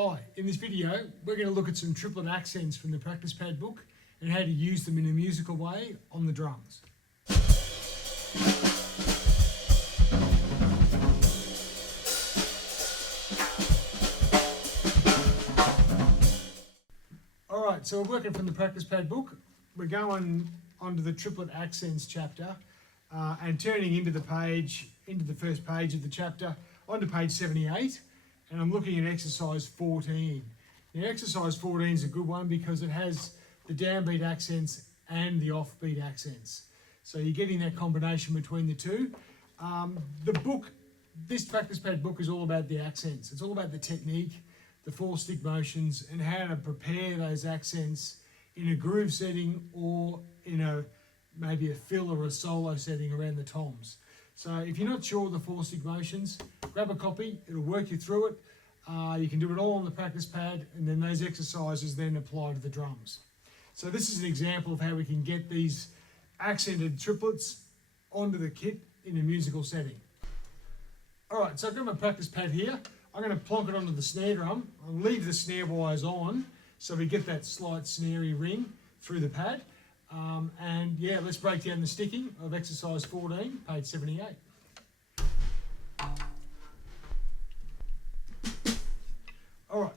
Hi, in this video we're going to look at some triplet accents from the practice pad book and how to use them in a musical way on the drums. Alright, so we're working from the practice pad book. We're going onto the triplet accents chapter and turning into the first page of the chapter, onto page 78. And I'm looking at exercise 14. Now exercise 14 is a good one because it has the downbeat accents and the offbeat accents. So you're getting that combination between the two. This practice pad book is all about the accents. It's all about the technique, the 4 stick motions, and how to prepare those accents in a groove setting or in maybe a fill or a solo setting around the toms. So if you're not sure of the 4 stick motions, grab a copy, it'll work you through it. You can do it all on the practice pad, and then those exercises then apply to the drums. So this is an example of how we can get these accented triplets onto the kit in a musical setting. Alright, so I've got my practice pad here. I'm going to plonk it onto the snare drum. I'll leave the snare wires on so we get that slight snarey ring through the pad. And yeah, let's break down the sticking of exercise 14, page 78. Alright,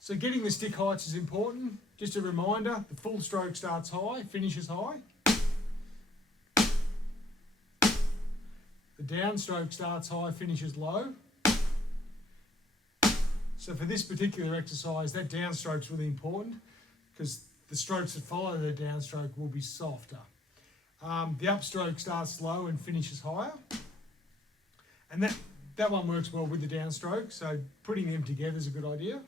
so getting the stick heights is important. Just a reminder, the full stroke starts high, finishes high. The downstroke starts high, finishes low. So for this particular exercise, that downstroke's really important because the strokes that follow the downstroke will be softer. The upstroke starts low and finishes higher. And that one works well with the downstroke, so putting them together is a good idea.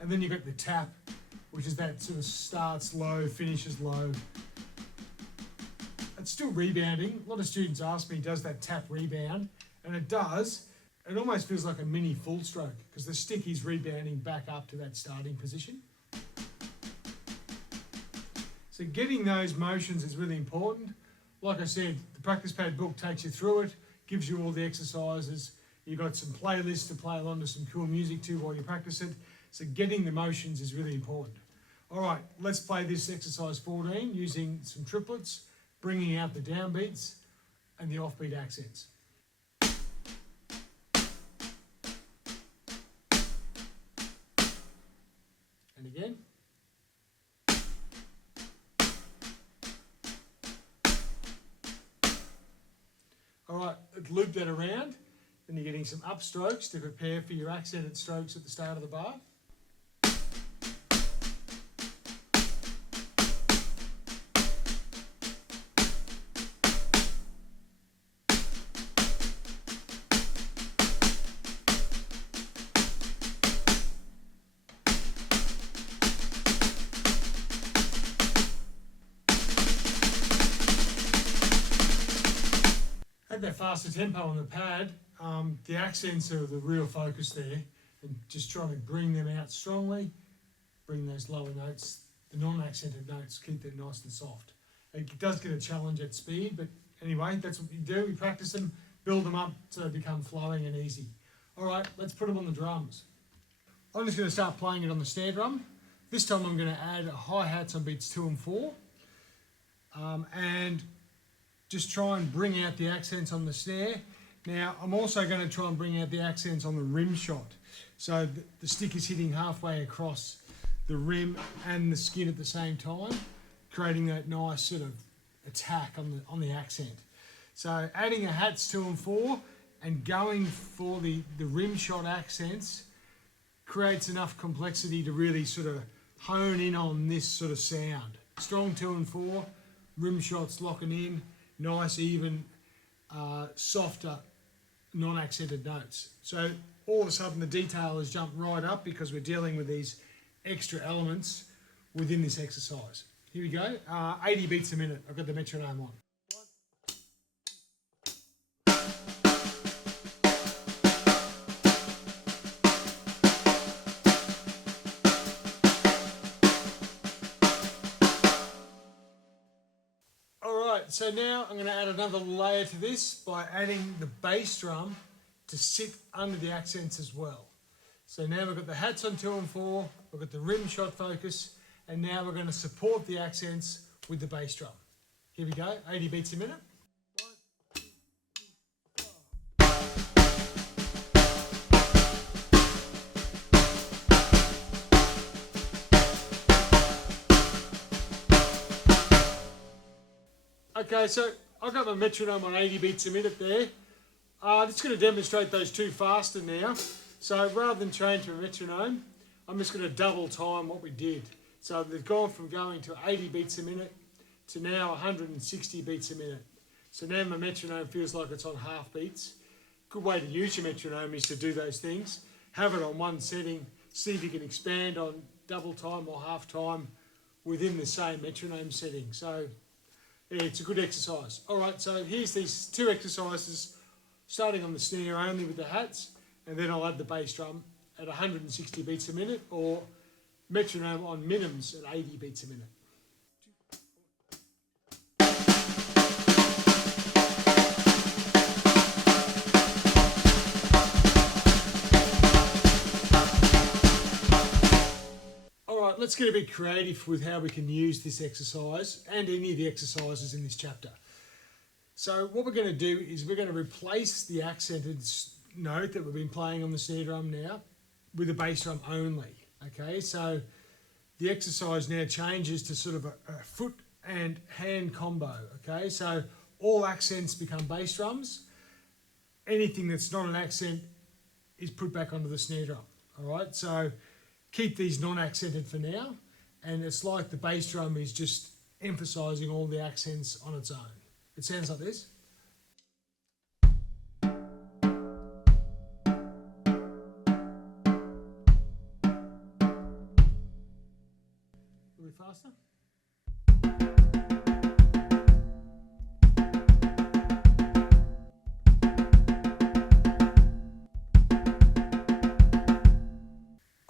And then you've got the tap, which is that sort of starts low, finishes low. It's still rebounding. A lot of students ask me, does that tap rebound? And it does. It almost feels like a mini full stroke because the stick is rebounding back up to that starting position. So getting those motions is really important. Like I said, the practice pad book takes you through it, gives you all the exercises. You've got some playlists to play along to some cool music too while you practice it. So getting the motions is really important. All right, let's play this exercise 14 using some triplets, bringing out the downbeats and the offbeat accents. And again. All right, let's loop that around. Then you're getting some upstrokes to prepare for your accented strokes at the start of the bar. At that faster tempo on the pad, the accents are the real focus there, and just trying to bring them out strongly, bring those lower notes, the non-accented notes, keep them nice and soft. It does get a challenge at speed, but anyway, that's what you do. We practice them, build them up so they become flowing and easy. All right, let's put them on the drums. I'm just going to start playing it on the snare drum. This time I'm going to add hi-hats on beats 2 and 4. And just try and bring out the accents on the snare. Now, I'm also going to try and bring out the accents on the rim shot. So the stick is hitting halfway across the rim and the skin at the same time, creating that nice sort of attack on the accent. So adding a hats 2 and 4 and going for the rim shot accents creates enough complexity to really sort of hone in on this sort of sound. Strong 2 and 4, rim shots locking in, nice, even, softer, non-accented notes. So all of a sudden the detail has jumped right up because we're dealing with these extra elements within this exercise. Here we go, 80 beats a minute. I've got the metronome on. so now I'm going to add another layer to this by adding the bass drum to sit under the accents as well. So now we've got the hats on 2 and 4, we've got the rim shot focus, and now we're going to support the accents with the bass drum. Here we go, 80 beats a minute. Okay, so I've got my metronome on 80 beats a minute there. Just going to demonstrate those two faster now. So rather than change my metronome, I'm just going to double time what we did. So they've gone from going to 80 beats a minute to now 160 beats a minute. So now my metronome feels like it's on half beats. Good way to use your metronome is to do those things. Have it on one setting, see if you can expand on double time or half time within the same metronome setting. So yeah, it's a good exercise. All right, so here's these 2 exercises, starting on the snare only with the hats, and then I'll add the bass drum at 160 beats a minute, or metronome on minims at 80 beats a minute. Alright, let's get a bit creative with how we can use this exercise and any of the exercises in this chapter. So what we're going to do is we're going to replace the accented note that we've been playing on the snare drum now with a bass drum only. Okay, so the exercise now changes to sort of a foot and hand combo. Okay, so all accents become bass drums. Anything that's not an accent is put back onto the snare drum. All right, so keep these non-accented for now, and it's like the bass drum is just emphasising all the accents on its own. It sounds like this. A little bit faster.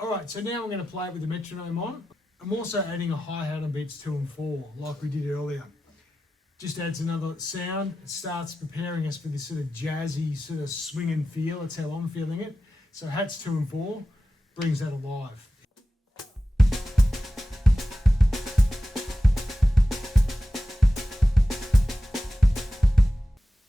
Alright, so now I'm going to play it with the metronome on. I'm also adding a hi-hat on beats 2 and 4, like we did earlier. Just adds another sound. It starts preparing us for this sort of jazzy, sort of swinging feel. That's how I'm feeling it. So hats 2 and 4 brings that alive.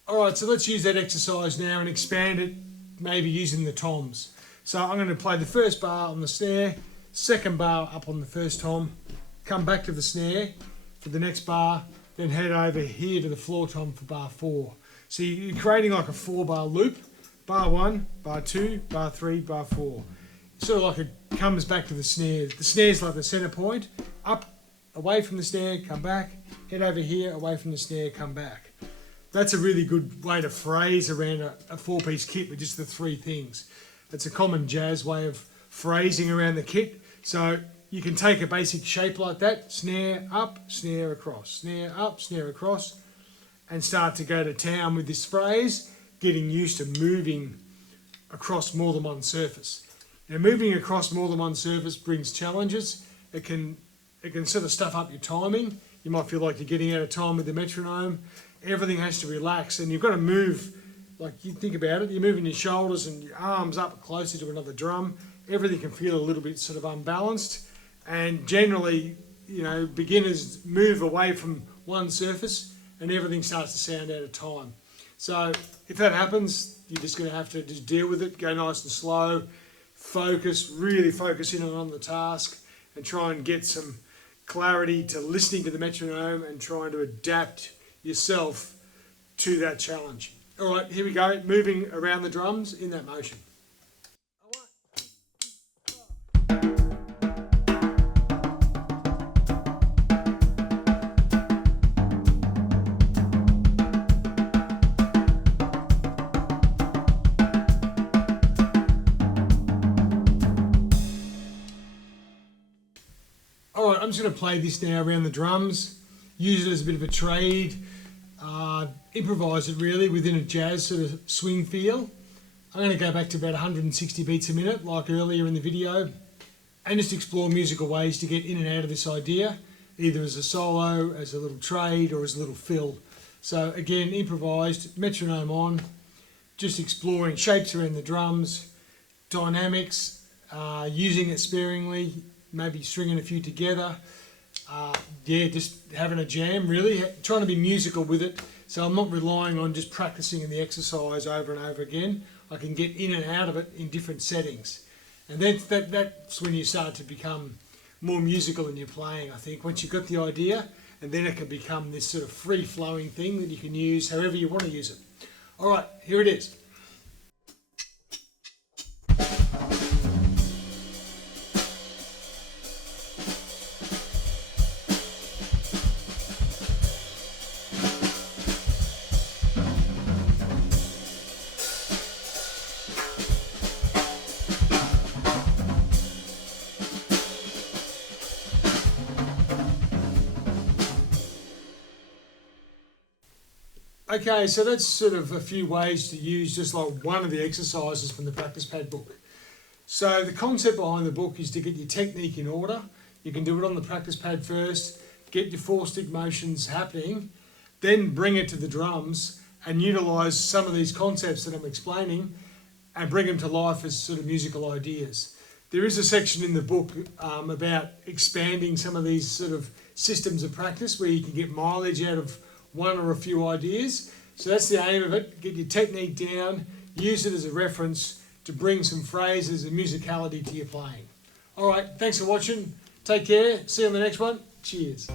Alright, so let's use that exercise now and expand it, maybe using the toms. So I'm going to play the first bar on the snare, second bar up on the first tom, come back to the snare for the next bar, then head over here to the floor tom for bar 4. So you're creating like a 4-bar loop, bar 1, bar 2, bar 3, bar 4. Sort of like it comes back to the snare. The snare's like the center point, up, away from the snare, come back, head over here, away from the snare, come back. That's a really good way to phrase around a 4-piece kit with just the 3 things. It's a common jazz way of phrasing around the kit. So you can take a basic shape like that, snare up, snare across, snare up, snare across, and start to go to town with this phrase, getting used to moving across more than one surface. Now moving across more than one surface brings challenges. It can sort of stuff up your timing. You might feel like you're getting out of time with the metronome. Everything has to relax, and you've got to move. Like you think about it, you're moving your shoulders and your arms up closer to another drum. Everything can feel a little bit sort of unbalanced. And generally, you know, beginners move away from one surface and everything starts to sound out of time. So if that happens, you're just going to have to just deal with it, go nice and slow, focus, really focus in on the task and try and get some clarity to listening to the metronome and trying to adapt yourself to that challenge. All right, here we go, moving around the drums in that motion. All right, I'm just going to play this now around the drums, use it as a bit of a trade, improvise it really within a jazz sort of swing feel. I'm going to go back to about 160 beats a minute like earlier in the video and just explore musical ways to get in and out of this idea, either as a solo, as a little trade or as a little fill. So again, improvised, metronome on, just exploring shapes around the drums, dynamics, using it sparingly, maybe stringing a few together. Yeah, just having a jam really, trying to be musical with it. So I'm not relying on just practicing in the exercise over and over again. I can get in and out of it in different settings. And then that's when you start to become more musical in your playing, I think, once you've got the idea, and then it can become this sort of free-flowing thing that you can use however you want to use it. All right, here it is. Okay, so that's sort of a few ways to use just like one of the exercises from the practice pad book. So the concept behind the book is to get your technique in order. You can do it on the practice pad first, get your 4-stick motions happening, then bring it to the drums and utilise some of these concepts that I'm explaining and bring them to life as sort of musical ideas. There is a section in the book about expanding some of these sort of systems of practice where you can get mileage out of one or a few ideas. So that's the aim of it, get your technique down, use it as a reference to bring some phrases and musicality to your playing. All right, thanks for watching. Take care. See you on the next one. Cheers.